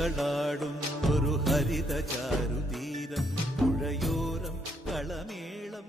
കിളികളാടും ഒരു ഹരിത ചാരുതീരം പുഴയോരം കളമേളം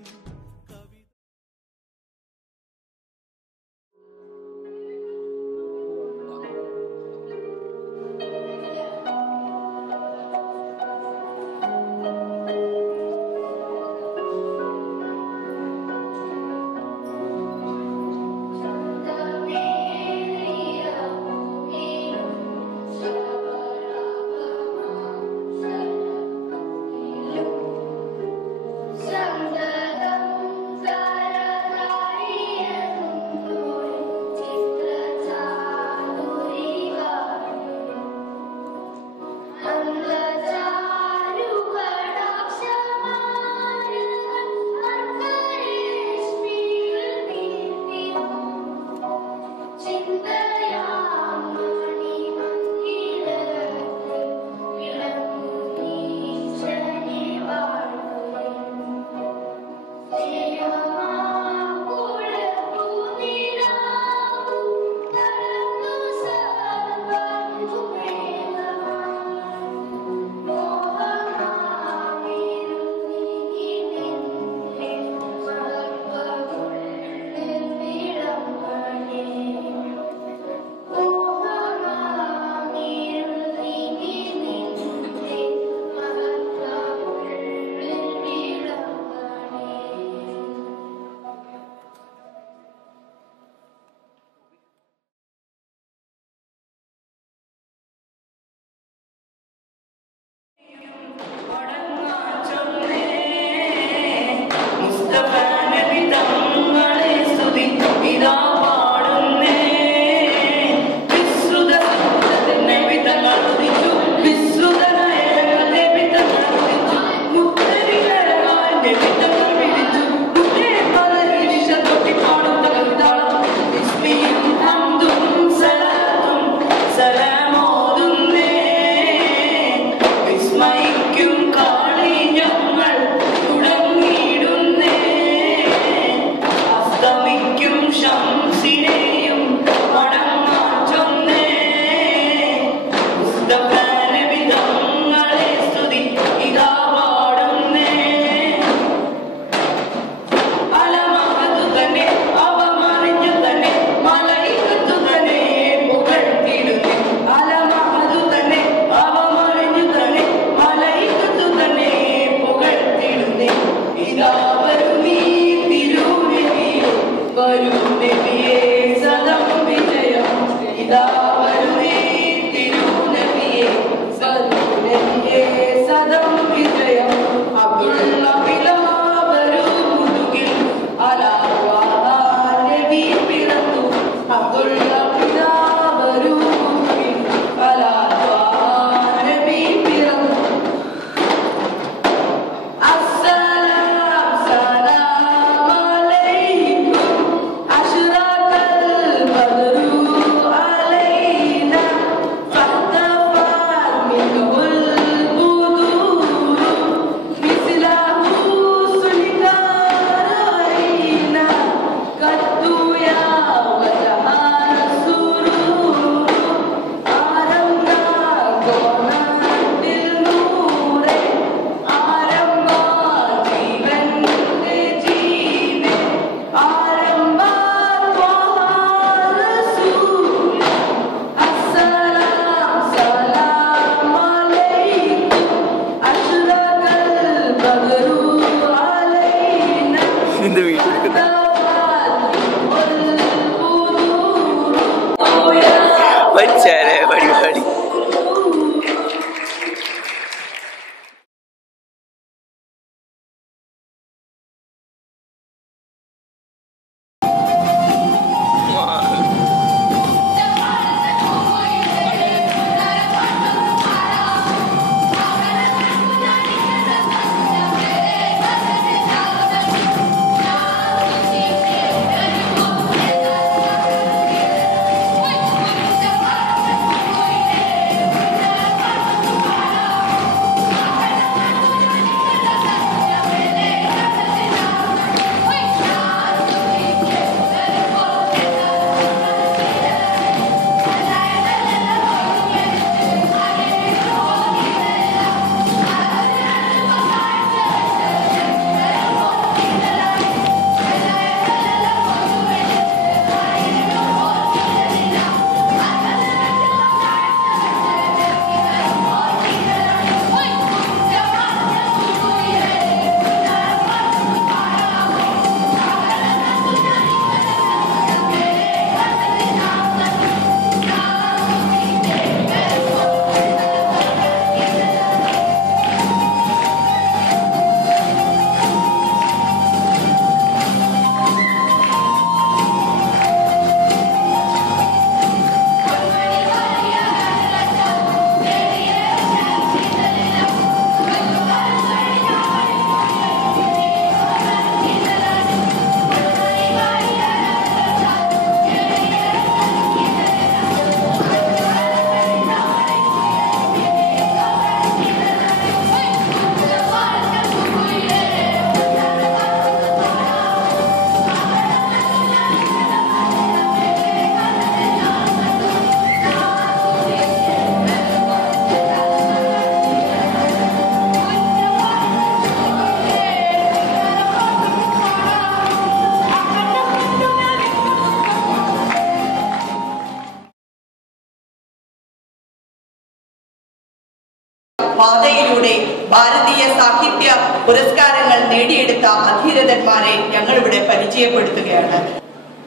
പുരസ്കാരങ്ങൾ നേടിയെടുത്ത അധീരഥന്മാരെ ഞങ്ങളിവിടെ പരിചയപ്പെടുത്തുകയാണ്.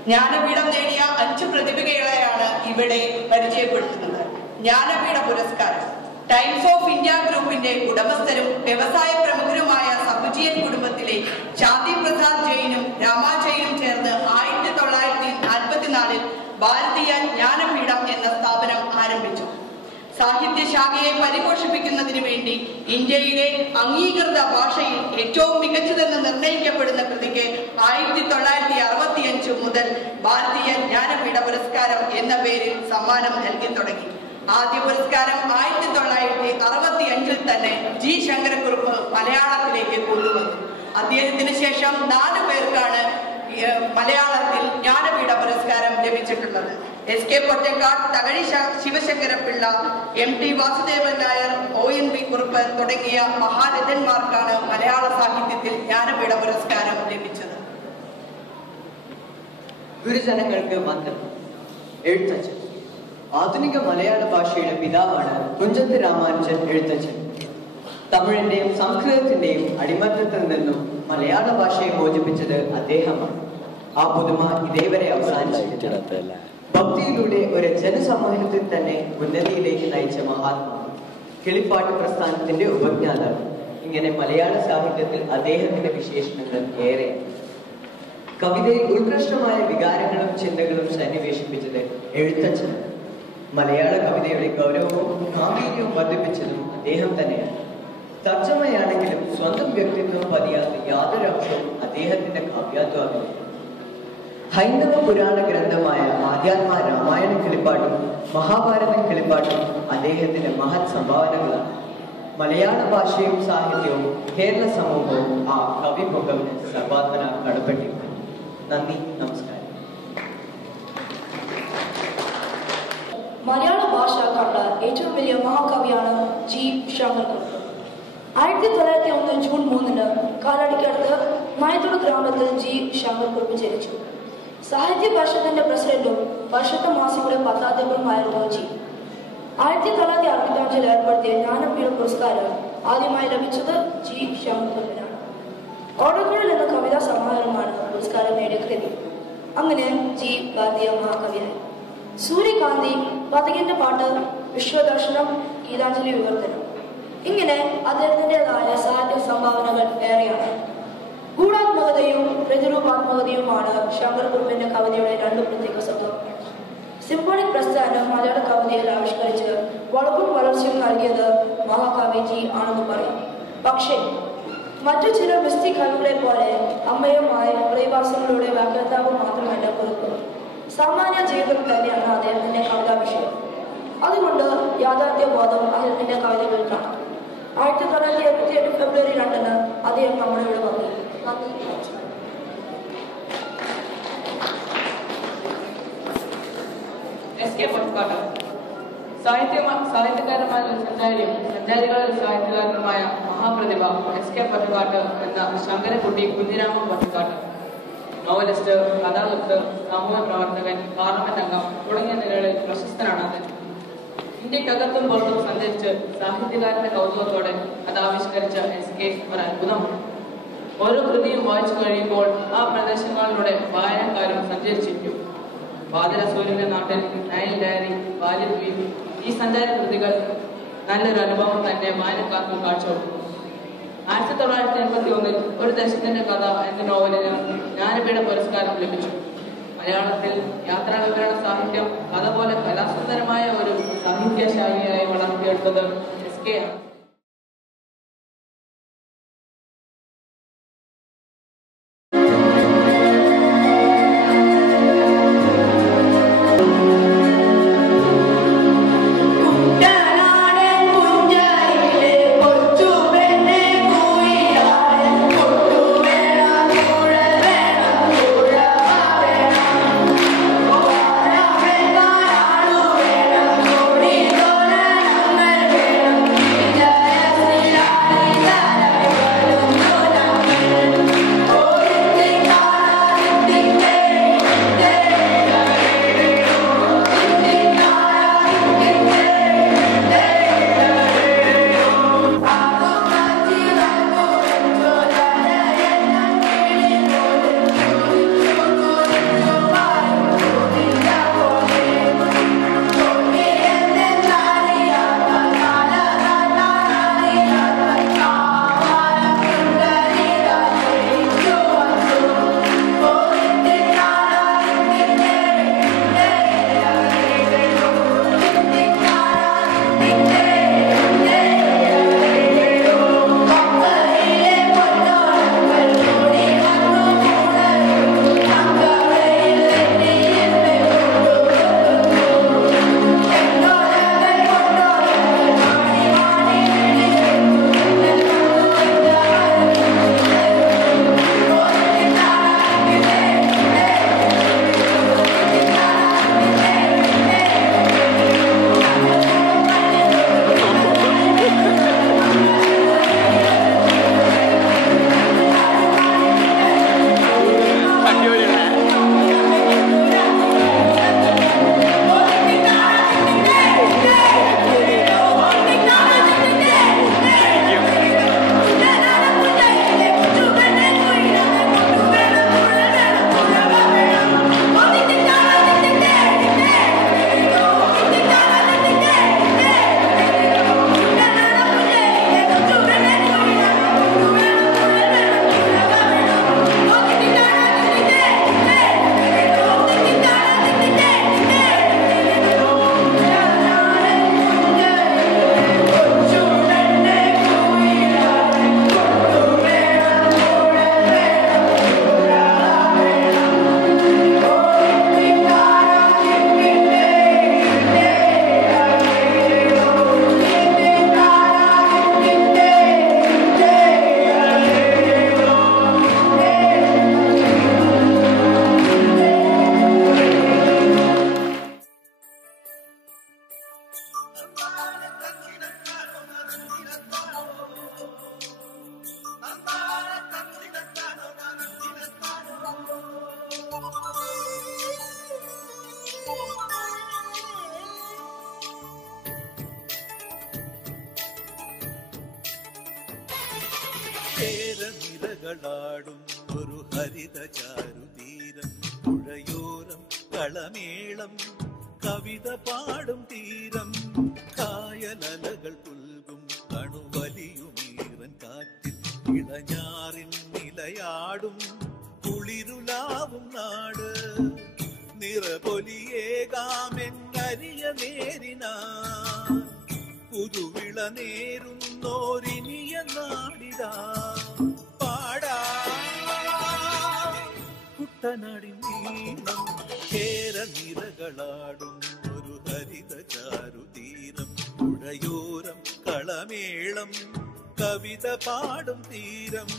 ജ്ഞാനപീഠം നേടിയ 5 പ്രതിഭകളെയാണ് ഇവിടെ പരിചയപ്പെടുത്തുന്നത്. ജ്ഞാനപീഠ പുരസ്കാരം ടൈംസ് ഓഫ് ഇന്ത്യ ഗ്രൂപ്പിന്റെ ഉടമസ്ഥരും വ്യവസായ പ്രമുഖരുമായ സബുജിയൻ കുടുംബത്തിലെ ശാന്തി പ്രസാദ് ജെയിനും രാമാ ജെയിനും ചേർന്ന് 1944 ഭാരതീയ ജ്ഞാനപീഠം എന്ന സ്ഥാപനം ആരംഭിച്ചു. സാഹിത്യശാഖയെ പരിപോഷിപ്പിക്കുന്നതിന് വേണ്ടി ഇന്ത്യയിലെ അംഗീകൃത ഭാഷയിൽ ഏറ്റവും മികച്ചതെന്ന് നിർണയിക്കപ്പെടുന്ന കൃതിക്ക് 1965 മുതൽ ഭാരതീയ ജ്ഞാനപീഠ പുരസ്കാരം എന്ന പേരിൽ സമ്മാനം നൽകി തുടങ്ങി. ആദ്യ പുരസ്കാരം 1965 തന്നെ ജി ശങ്കരക്കുറുപ്പ് മലയാളത്തിലേക്ക് കൊണ്ടുവന്നു. അദ്ദേഹത്തിന് ശേഷം 4 പേർക്കാണ് മലയാളത്തിൽ ജ്ഞാനപീഠ പുരസ്കാരം ലഭിച്ചിട്ടുള്ളത്. S K Pottekkatt, Thakazhi Sivasankara Pillai, MT Vasudevan Nair, ONV Kurup തുടങ്ങിയ മഹാരഥന്മാർക്കാണ് മലയാള സാഹിത്യത്തിൽ ജ്ഞാനപീഠ പുരസ്കാരം ലഭിച്ചത്. ഗുരുജനങ്ങൾക്ക് വന്ദനം. എഴുത്തച്ഛൻ ആധുനിക മലയാള ഭാഷയുടെ പിതാവാണ് കുഞ്ചത്ത് രാമാനുജൻ എഴുത്തച്ഛൻ. തമിഴിന്റെയും സംസ്കൃതത്തിന്റെയും അടിമത്തത്തിൽ നിന്നും മലയാള ഭാഷയെ മോചിപ്പിച്ചത് അദ്ദേഹമാണ്. ആ പുതുമ ഇതേവരെ അവസാനിച്ചിട്ടില്ല. ഭക്തിയിലൂടെ ഒരു ജനസമൂഹത്തിൽ തന്നെ ഉന്നതിയിലേക്ക് നയിച്ച മഹാത്മാവ്, കിളിപ്പാട്ട് പ്രസ്ഥാനത്തിന്റെ ഉപജ്ഞാതാവ്. ഇങ്ങനെ മലയാള സാഹിത്യത്തിൽ അദ്ദേഹത്തിന്റെ വിശേഷണങ്ങൾ ഏറെ. കവിതയിൽ ഉത്കൃഷ്ടമായ വികാരങ്ങളും ചിന്തകളും സന്നിവേശിപ്പിച്ചത് എഴുത്തച്ഛൻ. മലയാള കവിതയുടെ ഗൗരവവും ഗാംഭീര്യവും വർദ്ധിപ്പിച്ചതും അദ്ദേഹം തന്നെയാണ്. തർജ്ജമയാണെങ്കിലും സ്വന്തം വ്യക്തിത്വം പതിയാത്ത യാതൊരു അംശവും അദ്ദേഹത്തിന്റെ കാവ്യാത്വാവില്ല. ഹൈന്ദവ പുരാണ ഗ്രന്ഥമായ ആധ്യാത്മ രാമായണ കിളിപ്പാട്ടും മഹാഭാരതം കിളിപ്പാട്ടും അദ്ദേഹത്തിന്റെ മഹത് സംഭാവനകളാണ്. മലയാള ഭാഷയും സാഹിത്യവും കേരള സമൂഹവും ആ കവിമുഖവിന് സർവാത്മന കടപ്പെട്ടിരിക്കുന്നു. നന്ദി, നമസ്കാരം. മലയാള ഭാഷ കണ്ട ഏറ്റവും വലിയ മഹാകവിയാണ് ജി ശങ്കരക്കുറുപ്പ്. 1901 ജൂൺ 3 കാലടിക്കടുത്ത് നായത്തോട് ഗ്രാമത്തിൽ ജി ശങ്കരക്കുറുപ്പ് ജനിച്ചു. സാഹിത്യ പരിഷത്തിന്റെ പ്രസിഡന്റും പരിഷത്ത് മാസികയുടെ പത്രാധിപരുമായിരുന്നു ജി. 1965 ഏർപ്പെടുത്തിയ ജ്ഞാനപീഠ പുരസ്കാരം ആദ്യമായി ലഭിച്ചത് ജി ശങ്കരക്കുറുപ്പിനാണ്. ഓടക്കുഴൽ എന്ന കവിതാ സമാഹാരമാണ് പുരസ്കാരം നേടിയ കൃതി. അങ്ങനെ ജി ഭാരതീയ മഹാകവിയായി. സൂര്യകാന്തി, പതകിന്റെ പാട്ട്, വിശ്വദർശനം, ഗീതാഞ്ജലി വിവർത്തനം, ഇങ്ങനെ അദ്ദേഹത്തിൻ്റെതായ സാഹിത്യ സംഭാവനകൾ ഏറെയാണ്. ഗൂഢാത്മകതയും പ്രതിരൂപാത്മകതയുമാണ് ശങ്കരക്കുറുപ്പിന്റെ കവിതയുടെ 2 പ്രത്യേക സ്വത്വം. സിംഫണിക് പ്രസ്ഥാനം മലയാള കവിതയിൽ ആവിഷ്കരിച്ച് വളവും വളർച്ചയും നൽകിയത് മഹാകവി ജി ആണെന്ന് പറയും. പക്ഷേ മറ്റു ചില മിസ്റ്റി കവികളെ പോലെ അമ്മയുമായി പ്രതിഭാസങ്ങളുടെ വ്യാഖ്യാതാവ് മാത്രമല്ല കുറുപ്പ്. സാമാന്യ ജീവിതം തന്നെയാണ് അദ്ദേഹത്തിന്റെ കവിതാ വിഷയം. അതുകൊണ്ട് യാഥാർത്ഥ്യബോധം അദ്ദേഹത്തിന്റെ കവിതകളിൽ കാണാം. 1978 ഫെബ്രുവരി 2 അദ്ദേഹം നമ്മുടെ ഇവിടെ വന്നു. എസ് കെ പൊറ്റക്കാട് സാഹിത്യകാരന്മാരിൽ സഞ്ചാരികളിൽ സാഹിത്യകാരനുമായ മഹാപ്രതിഭ എസ് കെ പൊറ്റക്കാട് എന്ന ശങ്കരക്കുട്ടി കുഞ്ഞിരാമൻ പൊറ്റക്കാട്. നോവലിസ്റ്റ്, കഥാകൃത്ത്, സാമൂഹ്യ പ്രവർത്തകൻ, പാർലമെന്റ് അംഗം തുടങ്ങിയ നിലകളിൽ പ്രശസ്തനാണ് അദ്ദേഹം. ഇന്ത്യക്കകത്തും പുറത്തും സഞ്ചരിച്ച് സാഹിത്യകാരന്റെ കൗതുകത്തോടെ അത് ആവിഷ്കരിച്ച എസ് കെ ഒരു അത്ഭുതമാണ്. ഓരോ കൃതിയും വായിച്ചു കഴിയുമ്പോൾ ആ പ്രദേശങ്ങളിലൂടെ വായനക്കാരും സഞ്ചരിച്ചിരിക്കും. വാതിര സൂര്യന്റെ നാട്ടിൽ, നൈൽ ഡയറി, ബാല്യദ്വീപ്, ഈ സഞ്ചാര കൃതികൾ നല്ലൊരു അനുഭവം തന്നെ വായനക്കാർക്ക് കാഴ്ചവെക്കുന്നു. 1981 ഒരു ദേശത്തിന്റെ കഥ എന്ന നോവലിന് ജ്ഞാനപീഠ പുരസ്കാരം ലഭിച്ചു. മലയാളത്തിൽ യാത്രാ വിവരണ സാഹിത്യം കഥ പോലെ കലാസുന്ദരമായ ഒരു സാഹിത്യശാഖയായി വളർത്തിയെടുത്തത് എസ് കെ ആണ്. Yeah. നിരകളാടും ഒരു ഹരിത ചാരുതീരം പുഴയോരം കളമേളം കവിത പാടും തീരം കായലലകൾ പുൽകും കണുവലിയുമീറൻ കാറ്റിൽ ഇളഞ്ഞാറിൻ നിലയാടും കുളിരുലാവും നാട് നിറപൊലിയേകാമെന്നരിയ നേരിനാ പുതുവിള നേരുന്നോരിനിയ നാടിടാ പാടാ കുട്ടനാടിൻ നീളം കേരനിരകളാടും ഒരു ഹരിത ചാരുതീരം പുഴയോരം കളമേളം കവിത പാടും തീരം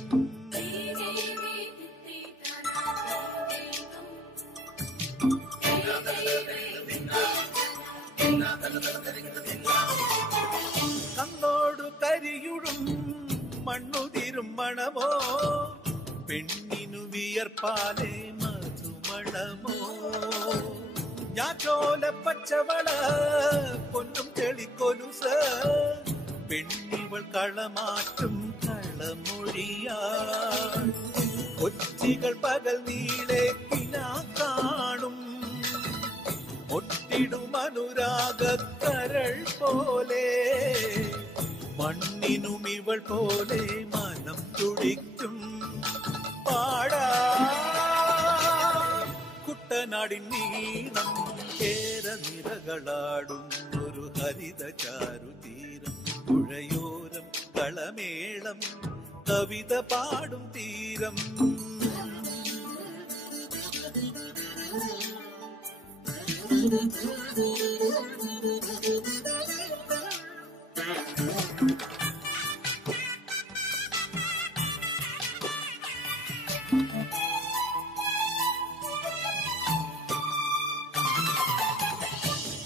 കണ്ണോടു കരിയുടും മണ്ണുതിരും മണമോ പെണ്ണിനു വിയർപ്പാലേ മധുമണമോ ഞാറ്റോല പച്ചവള പൊന്നും ചെളിക്കൊലുസ പെണ്ണിവൾ കളമാറ്റും കളമൊഴിയാ കൊച്ചികൾ പകൽ നീളെ കിനാ കാണും ഒട്ടിടും അനുരാഗക്കരൾ പോലെ മണ്ണിനും ഇവൾ പോലെ മനം തുടിക്കും പാടാ കുട്ടനാടിൻ നീളം കേരനിരകളാടും ഒരു ഹരിത ചാരുതീരം പുഴയോരം കളമേളം കവിത പാടും തീരം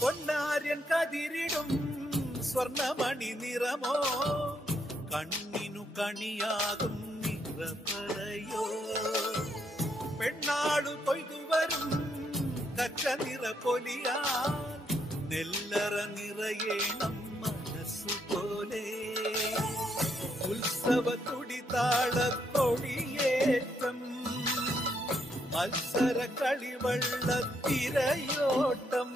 പൊന്നാര്യൻ കതിരിടും സ്വർണമണി നിറമോ കണ്ണിനു കണിയാകും നിറപറയോ പെണ്ണാളു കൊയ്തുവരും കച്ച നിറ പൊലിയാൽ നെല്ലറ നിറയേണം മനസ്സുപോലെ ഉത്സവ തുടിതാള കൊടിയേറ്റം മത്സര കളിവള്ള തിരയോട്ടം